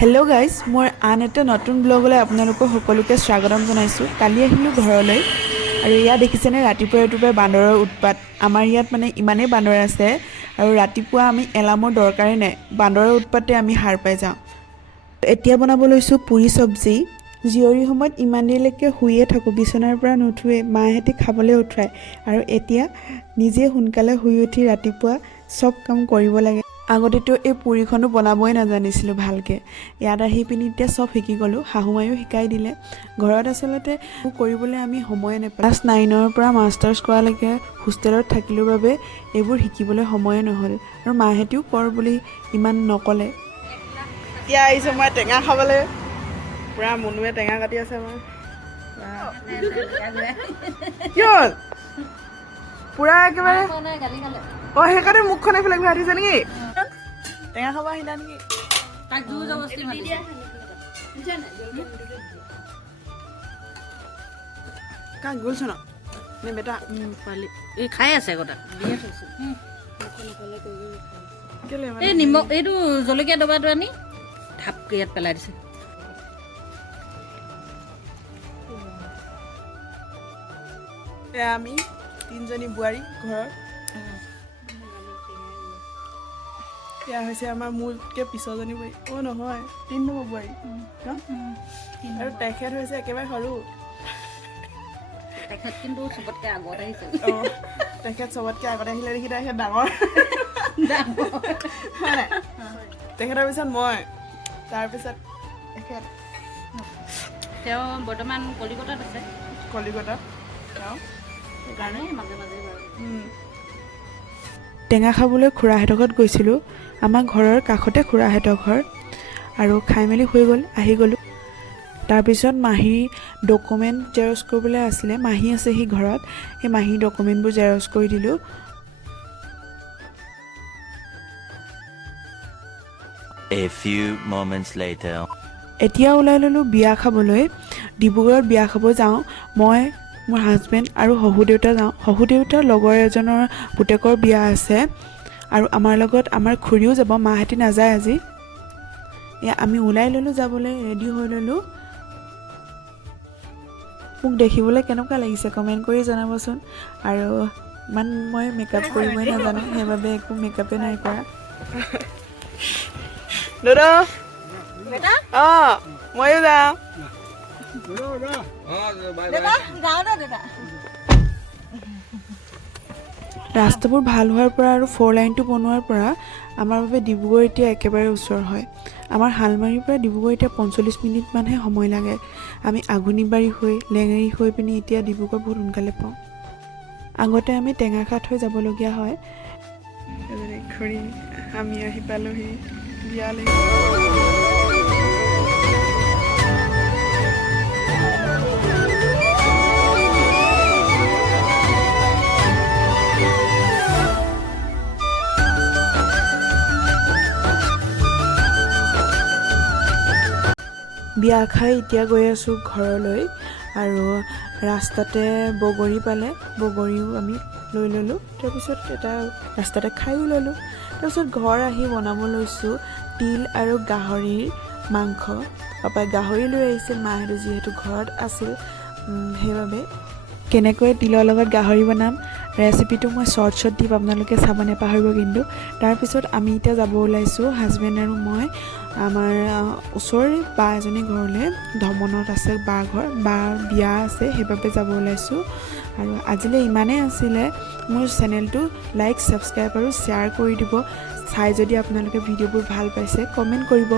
Hello' guys, মই আন এটা নতুন ব্লগলৈ আপোনালোকক সকলোকে স্বাগতম জনাইছোঁ। কালি আহিলোঁ ঘৰলৈ আৰু ইয়াত দেখিছেনে ৰাতিপুৱাই বান্দৰৰ উৎপাত। আমাৰ ইয়াত মানে ইমানেই বান্দৰ আছে আৰু ৰাতিপুৱা আমি এলাৰ্মৰ দৰকাৰেই নাই, বান্দৰৰ উৎপাতে আমি সাৰ পাই যাওঁ। এতিয়া বনাব লৈছোঁ পুৰি চব্জি। জীয়ৰী সময়ত ইমান দেৰিলৈকে শুইয়ে থাকোঁ, বিচনাৰ পৰা নুঠোৱে, মাহঁতে খাবলৈ উঠুৱায় আৰু এতিয়া নিজে সোনকালে শুই উঠি ৰাতিপুৱা চব কাম কৰিব লাগে। আগতেতো এই পুৰিখনো বনাবই নাজানিছিলোঁ ভালকৈ, ইয়াত আহি পিনি এতিয়া চব শিকি গ'লোঁ। শাহুমায়ো শিকাই দিলে। ঘৰত আচলতে কৰিবলৈ আমি সময়ে নাপাওঁ। ক্লাছ 9ৰ পৰা মাষ্টাৰ্ছ কৰালৈকে হোষ্টেলত থাকিলোঁ বাবে এইবোৰ শিকিবলৈ সময়ে নহ'ল আৰু মাহঁতেও কৰ বুলি ইমান নক'লে। এতিয়া আহিছোঁ মই টেঙা খাবলৈ, পূৰা মনুৱে টেঙা কাটি আছে। মই কি হ'ল পূৰা একেবাৰে অঁ সেইকাৰণে মুখখন এইফালে ঘূৰাই দিছে নেকি? টেঙা খাব আহিলা নেকি? কাক গ'লছ ন নে বেটা পোৱালি এই খাই আছে কথা কেলে এই নিমখ এইটো জলকীয়া ডবাটো আনি ঢাপকে ইয়াত পেলাই দিছে। এয়া আমি তিনিজনী বোৱাৰী ঘৰত। এয়া হৈছে আমাৰ মোতকৈ পিছৰজনী বোৱাৰী। অঁ নহয়, 3 নম্বৰ বোৱাৰী আৰু তেখেত হৈছে একেবাৰে সৰু। তেখেত কিন্তু চবতকৈ আগত আহিছে। অঁ তেখেত চবতকৈ আগত আহিলে দেখি তেখেত ডাঙৰ হয় নাই? তেখেতৰ পিছত মই, তাৰপিছত তেখেত। তেওঁ বৰ্তমান কলিকতাত আছে। কলিকতাত তেওঁ সেইকাৰণে মাজে মাজে টেঙা খাবলৈ খুৰাহঁতৰ ঘৰত গৈছিলোঁ। আমাৰ ঘৰৰ কাষতে খুৰাহঁতৰ ঘৰ আৰু খাই মেলি হৈ গ'ল, আহি গ'লোঁ। তাৰপিছত মাহীৰ ডকুমেণ্ট জেৰক্স কৰিবলৈ আছিলে, মাহী আছেহি ঘৰত, সেই মাহীৰ ডকুমেণ্টবোৰ জেৰক্স কৰি দিলোঁ। A few moments later. এতিয়া ওলাই ল'লোঁ বিয়া খাবলৈ। ডিব্ৰুগড়ত বিয়া খাব যাওঁ মই, মোৰ হাজবেণ্ড আৰু শহু দেউতা যাওঁ। শহু দেউতাৰ লগৰ এজনৰ পুতেকৰ বিয়া আছে আৰু আমাৰ লগত আমাৰ খুৰীও যাব, মাহঁতি নাযায় আজি। এয়া আমি ওলাই ল'লোঁ যাবলৈ, ৰেডি হৈ ল'লোঁ। মোক দেখিবলৈ কেনেকুৱা লাগিছে কমেণ্ট কৰি জনাবচোন। আৰু ইমান মই মেকআপ কৰিবই নাজানো, সেইবাবে একো মেকআপে নাই কৰা। দাদা অঁ ময়ো যাওঁ। ৰাস্তাবোৰ ভাল হোৱাৰ পৰা আৰু 4 লাইনটো বনোৱাৰ পৰা আমাৰ বাবে ডিব্ৰুগড় এতিয়া একেবাৰে ওচৰ হয়। আমাৰ শালমাৰীৰ পৰা ডিব্ৰুগড় এতিয়া 45 মিনিটমানহে সময় লাগে। আমি আগুনিবাৰী হৈ লেঙেৰী হৈ পিনি এতিয়া ডিব্ৰুগড় বহুত সোনকালে পাওঁ। আগতে আমি টেঙাখাট হৈ যাবলগীয়া হয়। খুৰী আমি আহি পালোহি বিয়ালৈ। বিয়া খাই এতিয়া গৈ আছোঁ ঘৰলৈ আৰু ৰাস্তাতে বগৰী পালে, বগৰীও আমি লৈ ল'লোঁ। তাৰপিছত এটা ৰাস্তাতে খায়ো ল'লোঁ। তাৰপিছত ঘৰ আহি বনাব লৈছোঁ তিল আৰু গাহৰিৰ মাংস। পাপাই গাহৰি লৈ আহিছিল, মাহঁতে যিহেতু ঘৰত আছিল সেইবাবে। কেনেকৈ তিলৰ লগত গাহৰি বনাম ৰেচিপিটো মই শ্বৰ্টছত দিম, আপোনালোকে চাব নাপাহৰিব কিন্তু। তাৰপিছত আমি এতিয়া যাব ওলাইছোঁ হাজবেণ্ড আৰু মই আমাৰ ওচৰৰে বা এজনী ঘৰলৈ। ধমনত আছে বা ঘৰ, বাৰ বিয়া আছে, সেইবাবে যাব ওলাইছোঁ। আৰু আজিলৈ ইমানেই আছিলে। মোৰ চেনেলটো লাইক, ছাবস্ক্ৰাইব আৰু শ্বেয়াৰ কৰি দিব। চাই যদি আপোনালোকে ভিডিঅ'বোৰ ভাল পাইছে কমেণ্ট কৰিব।